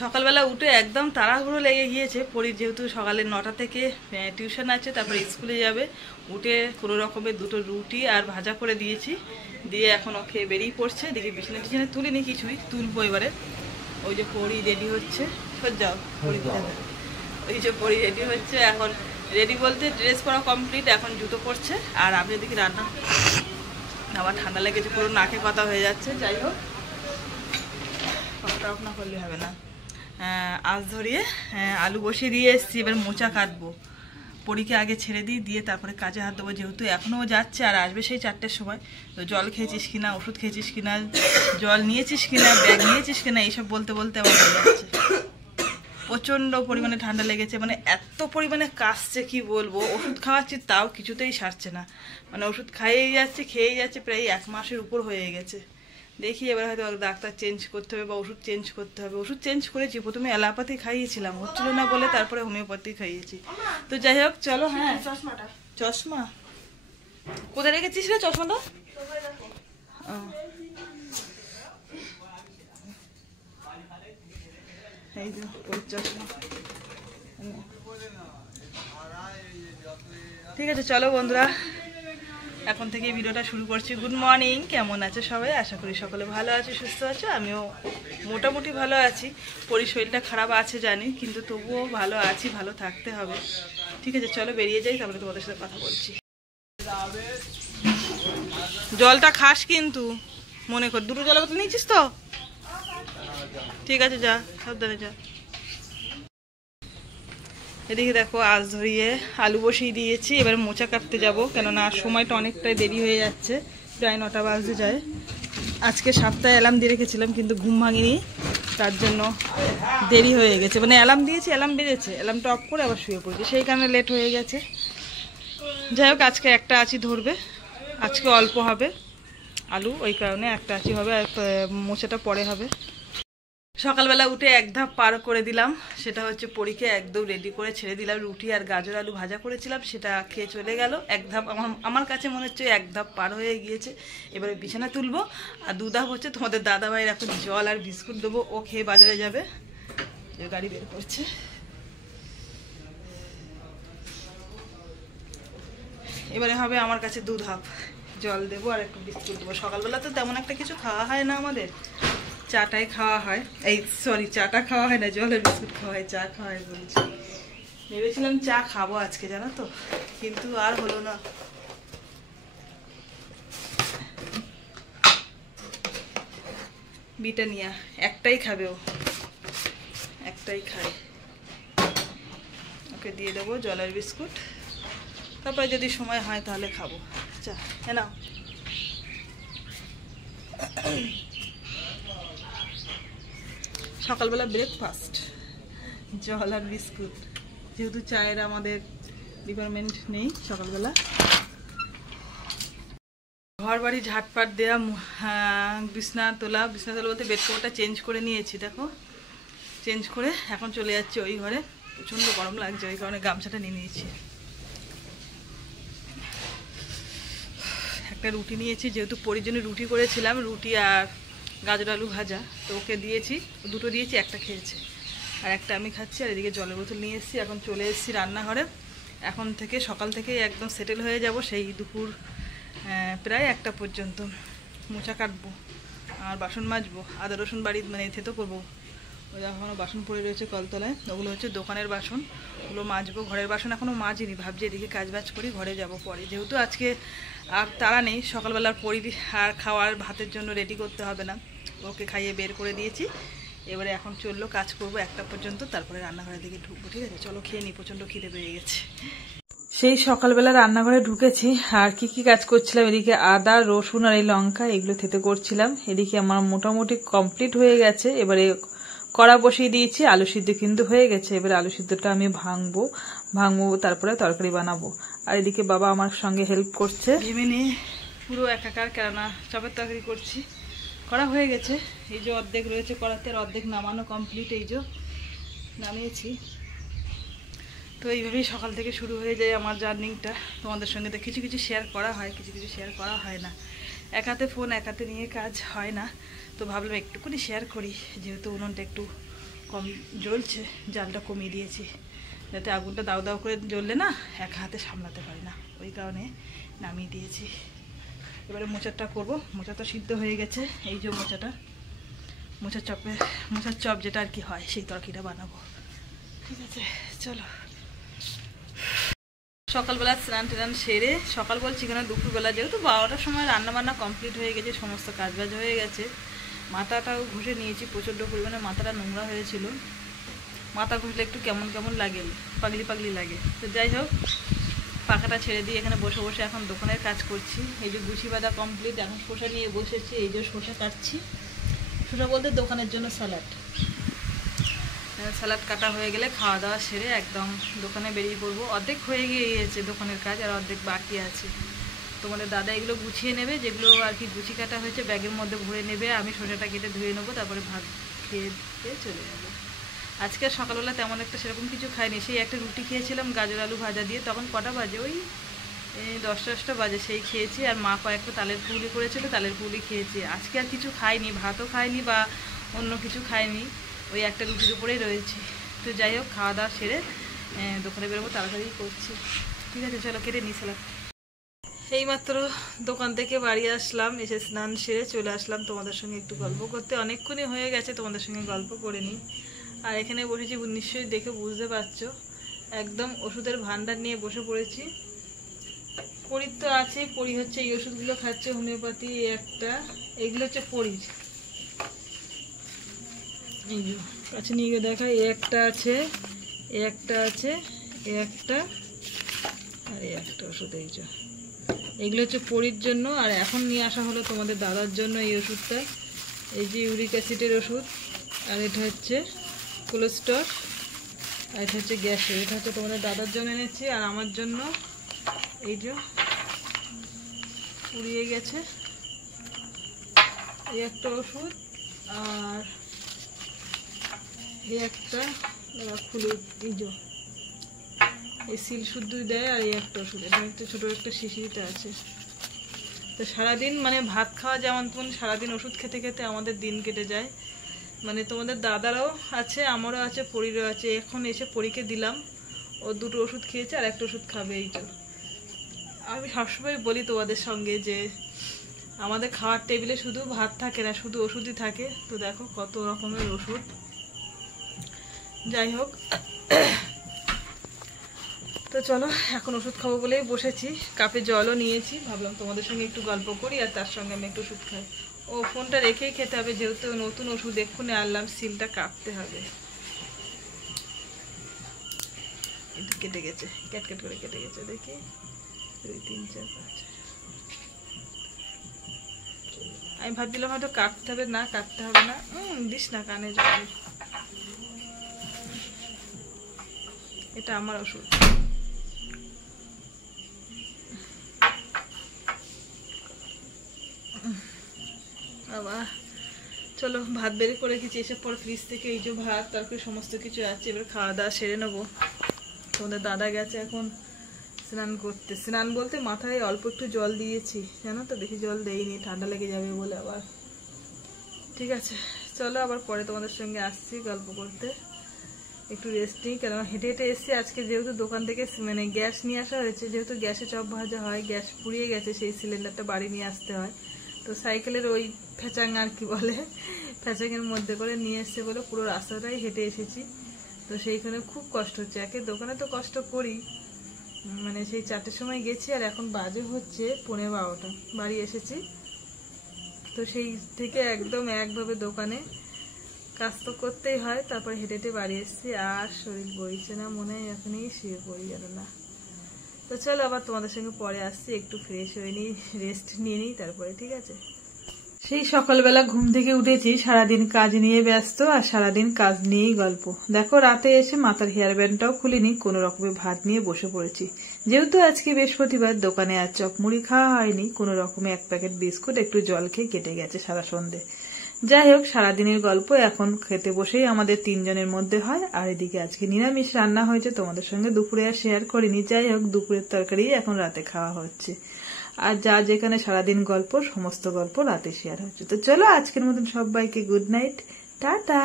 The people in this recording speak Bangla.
সকালবেলা উঠে একদম তাড়াহুড়ো লেগে গিয়েছে। পরীর যেহেতু সকালে 9টা থেকে টিউশন আছে, তারপরে স্কুলে যাবে। উঠে কোনো রকমের 2টো রুটি আর ভাজা করে দিয়েছি, দিয়ে এখন ওকে বেরিয়ে পড়ছে। দেখি বিছানা টিছানা তুলিনি, কিছুই তুলবো এবারে। ওই যে পরী রেডি হচ্ছে, যাও পরী, ওই যে পরী রেডি হচ্ছে এখন। রেডি বলতে ড্রেস পরা কমপ্লিট, এখন জুতো পরছে। আর আমি এদিকে রান্না, আমার ঠান্ডা লেগেছে, পুরো নাকে কথা হয়ে যাচ্ছে। যাই হোক, অফ না করলে হবে না। আঁচ ধরিয়ে আলু বসিয়ে দিয়ে এসেছি, এবার মোচা কাটবো। পরীকে আগে ছেড়ে দিই, দিয়ে তারপরে কাজে হাত দেবো। যেহেতু এখনও যাচ্ছে আর আসবে সেই 4টের সময়, তো জল খেয়েছিস কিনা, ওষুধ খেয়েছিস কিনা, জল নিয়েছিস কিনা, ব্যাগ নিয়েছিস কিনা, এইসব বলতে বলতে আমার হয়ে যাচ্ছে। প্রচণ্ড পরিমাণে ঠান্ডা লেগেছে, মানে এত পরিমাণে কাশছে কি বলবো। ওষুধ খাওয়াচ্ছি তাও কিছুতেই সারছে না, মানে ওষুধ খেয়েই যাচ্ছে, প্রায় 1 মাসের উপর হয়ে গেছে। দেখি এবার হয়তো ডাক্তার চেঞ্জ করতে হবে বা ওষুধ চেঞ্জ করতে হবে। ওষুধ চেঞ্জ করেছি, প্রথমে অ্যালোপ্যাথি খাইয়েছিলাম, হচ্ছিল না বলে তারপরে হোমিওপ্যাথি খাইয়েছি। তো যাই হোক চলো। হ্যাঁ, চশমা কোথায় রেখেছিস রে চশমাটা? এই যে চশমা। ঠিক আছে চলো বন্ধুরা, এখন থেকে ভিডিওটা শুরু করছি। গুড মর্নিং, কেমন আছে সবাই? আশা করি সকলে ভালো আছে, সুস্থ আছো। আমিও মোটামুটি ভালো আছি। পরি শরীরটা খারাপ আছে জানি, কিন্তু তবুও ভালো আছি, ভালো থাকতে হবে। ঠিক আছে চলো বেরিয়ে যাই, তারপরে তোমাদের সাথে কথা বলছি। জলটা খাস কিন্তু মনে কর, 2টো জলের বোতল নিয়েছিস তো? ঠিক আছে যা, সাবধানে যা। এদিকে দেখো আঁচ ধরিয়ে আলু বসিয়ে দিয়েছি, এবার মোচা কাটতে যাব, কেননা সময়টা অনেকটাই দেরি হয়ে যাচ্ছে, প্রায় 9টা বাজতে যায়। আজকে 7টায় অ্যালার্ম দিয়ে রেখেছিলাম, কিন্তু ঘুম ভাঙিনি, তার জন্য দেরি হয়ে গেছে। মানে অ্যালার্ম দিয়েছি, অ্যালার্ম বেজেছে, অ্যালার্মটা অফ করে আবার শুয়ে পড়েছি, সেই কারণে লেট হয়ে গেছে। যাই হোক, আজকে একটা আঁচি ধরবে, আজকে অল্প হবে আলু, ওই কারণে একটা আঁচি হবে, আর মোচাটা পরে হবে। সকালবেলা উঠে 1 ধাপ পার করে দিলাম, সেটা হচ্ছে পরীকে একদম রেডি করে ছেড়ে দিলাম। রুটি আর গাজর আলু ভাজা করেছিলাম, সেটা খেয়ে চলে গেল। 1 ধাপ, আমার কাছে মনে হচ্ছে 1 ধাপ পার হয়ে গিয়েছে। এবারে বিছানা তুলবো, আর 2 ধাপ হচ্ছে তোমাদের দাদাভাইয়ের এখন জল আর বিস্কুট দেবো, ও খেয়ে বাজারে যাবে। গাড়ি বের করছে। এবারে হবে আমার কাছে 2 ধাপ, জল দেবো আর একটু বিস্কুট দেবো। সকালবেলা তো তেমন একটা কিছু খাওয়া হয় না আমাদের, চাটাই খাওয়া হয়। এই সরি, চাটা খাওয়া হয় না, জলের বিস্কুট খাওয়া হয়, চা খাওয়া হয় বলছি। ভেবেছিলাম চা খাবো আজকে, জানো তো, কিন্তু আর হলো না। বিটানিয়া একটাই খাবে, ও একটাই খায়, ওকে দিয়ে দেবো জলের বিস্কুট, তারপরে যদি সময় হয় তাহলে খাবো চা। হ্যাঁ না, সকালবেলা ব্রেকফাস্ট জল আর বিস্কুট, যেহেতু চায়ের আমাদের ডিপার্টমেন্ট নেই সকালবেলা। ঘর বাড়ি ঝাটপাট দেওয়া, বিছনা তোলা বলতে বেড কভারটা চেঞ্জ করে নিয়েছি। দেখো চেঞ্জ করে এখন চলে যাচ্ছে ওই ঘরে, প্রচণ্ড গরম লাগছে, ওই কারণে গামছাটা নিয়ে নিয়েছি। একটা রুটি নিয়েছি, যেহেতু পরির জন্য রুটি করেছিলাম, রুটি আর গাজর আলু ভাজা, তো ওকে দিয়েছি, 2টো দিয়েছি, একটা খেয়েছে আর একটা আমি খাচ্ছি। আর এদিকে জলের বোতল নিয়ে এসেছি, এখন চলে এসেছি রান্নাঘরে। এখন থেকে সকাল থেকেই একদম সেটেল হয়ে যাব, সেই দুপুর প্রায় 1টা পর্যন্ত। মোচা কাটবো আর বাসন মাজবো, আদা রসুন বাড়ি মানে থেতো করবো। ওই এখনও বাসন পড়ে রয়েছে কলতলায়, ওগুলো হচ্ছে দোকানের বাসন, ওগুলো মাজবো। ঘরের বাসন এখনও মাজিনি, ভাবছি এদিকে কাজবাজ করি, ঘরে যাব পরে। যেহেতু আজকে আর তাড়া নেই, সকালবেলার পরি আর খাওয়ার ভাতের জন্য রেডি করতে হবে না, ওকে খাইয়ে বের করে দিয়েছি। এবারে এখন চললো কাজ করবো 1টা পর্যন্ত, তারপরে রান্নাঘরের দিকে ঢুকবো। ঠিক আছে চলো খেয়ে নিই, প্রচণ্ড খিদে পেয়ে গেছে। সেই সকালবেলা রান্নাঘরে ঢুকেছি, আর কি কি কাজ করছিলাম, এদিকে আদা রসুন আর এই লঙ্কা এগুলো থেতে করছিলাম। এদিকে আমার মোটামুটি কমপ্লিট হয়ে গেছে, এবারে কড়া বসিয়ে দিয়েছি। আলু সিদ্ধ কিন্তু হয়ে গেছে, এবারে আলু সিদ্ধটা আমি ভাঙবো, তারপরে তরকারি বানাবো। আর এদিকে বাবা আমার সঙ্গে হেল্প করছে। ভেবে নিয়ে পুরো একাকার, কেননা চপের তরকারি করছি, করা হয়ে গেছে। এই যে অর্ধেক রয়েছে কড়াতে, আর অর্ধেক নামানো কমপ্লিট, এই যে নামিয়েছি। তো এইভাবেই সকাল থেকে শুরু হয়ে যায় আমার জার্নিংটা। তোমাদের সঙ্গে তো কিছু কিছু শেয়ার করা হয়, কিছু কিছু শেয়ার করা হয় না। এক হাতে ফোন এক হাতে নিয়ে কাজ হয় না, তো ভাবলাম একটুকুনি শেয়ার করি, যেহেতু উনুনটা একটু কম জ্বলছে, জালটা কমিয়ে দিয়েছি যাতে আগুনটা দাউ দাউ করে জ্বললে না এক হাতে সামলাতে পারি না, ওই কারণে নামিয়ে দিয়েছি। এবারে মোচাটা করবো। মোচা তো সিদ্ধ হয়ে গেছে, এই যে মোচার চপ যেটা আর কি হয় সেই তরকারিটা বানাবো। ঠিক আছে চলো। সকালবেলা স্নান টান সেরে, সকাল বলছি কেন দুপুরবেলা, যেহেতু 12টার সময় রান্নাবান্না কমপ্লিট হয়ে গেছে, সমস্ত কাজবাজ হয়ে গেছে, মাথাটাও ঘষে নিয়েছি, প্রচণ্ড পরিমাণে মাথাটা নোংরা হয়েছিল। মাথা ঘষলে একটু কেমন কেমন লাগে, পাগলি পাগলি লাগে। তো যাই হোক, পাখাটা ছেড়ে দিয়ে এখানে বসে বসে এখন দোকানের কাজ করছি। এই যে গুছি বাঁধা কমপ্লিট, এখন শসা নিয়ে বসেছি। এই যে শসা কাটছি, শসা বলতে দোকানের জন্য স্যালাড কাটা হয়ে গেলে খাওয়া দাওয়া সেরে একদম দোকানে বেরিয়ে পড়বো। অর্ধেক হয়ে গিয়েছে দোকানের কাজ, আর অর্ধেক বাকি আছে। তোমাদের দাদা এগুলো গুছিয়ে নেবে, যেগুলো আর কি গুছি কাটা হয়েছে ব্যাগের মধ্যে ভরে নেবে। আমি শসাটা কেটে ধুয়ে নেবো, তারপরে ভাত খেয়ে দিয়ে চলে যাবো। আজকে সকালবেলা তেমন একটা সেরকম কিছু খাইনি, সেই একটা রুটি খেয়েছিলাম গাজর আলু ভাজা দিয়ে। তখন কটা বাজে, ওই 10টা বাজে, সেই খেয়েছি। আর মা কয়েকটা তালের পুলি করেছিল, তালের পুলি খেয়েছি। আজকে আর কিছু খাইনি, ভাতও খাইনি বা অন্য কিছু খাইনি, ওই একটা রুটির উপরেই রয়েছি। তো যাই হোক, খাওয়া দাওয়া সেরে দোকানে বেরোবো, তাড়াতাড়ি করছি। ঠিক আছে চলো, কেটে নিই স্যালাড। এইমাত্র দোকান থেকে বাড়ি আসলাম, এসে স্নান সেরে চলে আসলাম তোমাদের সঙ্গে একটু গল্প করতে। অনেকক্ষণই হয়ে গেছে তোমাদের সঙ্গে গল্প করে নিই। আর এখানে বসেছি, নিশ্চয়ই দেখে বুঝতে পারছো, একদম ওষুধের ভান্ডার নিয়ে বসে পড়েছি। পরীর তো আছে, পরী হচ্ছে এই ওষুধগুলো খাচ্ছে, হোমিওপ্যাথি একটা, এইগুলো হচ্ছে পরীর। এই যে কাছে নিয়ে গিয়ে দেখা, একটা আছে, একটা আছে, একটা, আর একটা ওষুধ। এই যে এইগুলো হচ্ছে পরীর জন্য। আর এখন নিয়ে আসা হলো তোমাদের দাদার জন্য এই ওষুধটা। এই যে ইউরিক অ্যাসিডের ওষুধ, আর এটা হচ্ছে কোলেস্ট্রল, আর এটা হচ্ছে গ্যাসের। এটা হচ্ছে তোমাদের দাদার জন্য এনেছি। আর আমার জন্য এই যে পুড়িয়ে গেছে এই একটা ওষুধ, আর এই একটা খুলে, এই যে এই সিল শুদ্ধ দেয়, আর এই একটা ওষুধ, এটা একটা ছোটো একটা শিশিতে আছে। তো সারাদিন মানে ভাত খাওয়া যেমন তেমন, সারাদিন ওষুধ খেতে খেতে আমাদের দিন কেটে যায়। মানে তোমাদের দাদারও আছে, আমারও আছে, পরীরও আছে। এখন এসে পরীকে দিলাম, ও দুটো ওষুধ খেয়েছে, আর একটা ওষুধ খাবে। এই তো আমি সবসময় বলি তোমাদের সঙ্গে যে আমাদের খাওয়ার টেবিলে শুধু ভাত থাকে না, শুধু ওষুধই থাকে। তো দেখো কত রকমের ওষুধ। যাই হোক, তো চলো এখন ওষুধ খাবো বলেই বসেছি, কাপে জলও নিয়েছি। ভাবলাম তোমাদের সঙ্গে একটু গল্প করি, আর তার সঙ্গে আমি একটু ওষুধ খাই। ও ফোনটা রেখেই খেতে হবে, যেহেতু নতুন ওষুধ এক্ষুনি আনলাম, সিলটা কাটতে হবে। কেটে গেছে, ক্যাট করে কেটে গেছে, দেখি 2 3 4 5। আমি ভাবছিলাম হয়তো কাটতে হবে, না কাটতে হবে না। দিস না কানে জল, এটা আমার ওষুধ। বাবা চলো, ভাত বের করে রেখেছি, এসব পর ফ্রিজ থেকে এই যে ভাত তারপরে সমস্ত কিছু আছে। এবার খাওয়া দাওয়া সেরে নেবো। তোমাদের দাদা গেছে এখন স্নান করতে। স্নান বলতে মাথায় অল্প একটু জল দিয়েছি, জানো তো, বেশি জল দেইনি, ঠান্ডা লেগে যাবে বলে আবার। ঠিক আছে চলো, আবার পরে তোমাদের সঙ্গে আসছি গল্প করতে। একটু রেস্ট নিই, কেননা হেঁটে হেঁটে এসছি আজকে। যেহেতু দোকান থেকে মানে গ্যাস নিয়ে আসা হয়েছে, যেহেতু গ্যাসে চপ ভাজা হয়, গ্যাস পুড়িয়ে গেছে, সেই সিলিন্ডারটা বাড়ি নিয়ে আসতে হয়। তো সাইকেলের ওই ফ্যাচাং আর কি বলে, ফ্যাচাংয়ের মধ্যে করে নিয়ে এসছে বলে পুরো রাস্তাটাই হেঁটে এসেছি। তো সেইখানে খুব কষ্ট হচ্ছে। একে দোকানে তো কষ্ট করি, মানে সেই 4টের সময় গেছি, আর এখন বাজে হচ্ছে 11:15 বাড়ি এসেছি। তো সেই থেকে একদম একভাবে দোকানে কাজ তো করতেই হয়, তারপর হেঁটে হেঁটে বাড়ি এসেছি। আর শরীর বইছে না, মনে হয় এখনই শুয়ে পড়ি গেল না। তো চলো আবার তোমাদের সঙ্গে পরে আসছি, একটু ফ্রেশ হয়ে নিই, রেস্ট নিয়ে নিই, তারপরে ঠিক আছে। সেই সকালবেলা ঘুম থেকে উঠেছি, সারাদিন কাজ নিয়ে ব্যস্ত, আর সারাদিন কাজ নিয়েই গল্প। দেখো রাতে এসে মাথার হেয়ার ব্যান্ডটাও খুলিনি, কোনো রকমে ভাত নিয়ে বসে পড়েছি। যেহেতু আজকে বৃহস্পতিবার, দোকানে আর চপ মুড়ি খাওয়া হয়নি, কোনো রকমে 1 প্যাকেট বিস্কুট, একটু জল খেয়ে কেটে গেছে সারা সন্ধে। যাই হোক, সারাদিনের গল্প এখন খেতে বসেই আমাদের 3 জনের মধ্যে হয়। আর এদিকে আজকে নিরামিষ রান্না হয়েছে, তোমাদের সঙ্গে দুপুরে আর শেয়ার করিনি। যাই হোক, দুপুরের তরকারি এখন রাতে খাওয়া হচ্ছে। আর যা যেখানে সারাদিন গল্প, সমস্ত গল্প রাতে শেয়ার হচ্ছে। তো চলো আজকের মতন সবাইকে গুড নাইট, টাটা।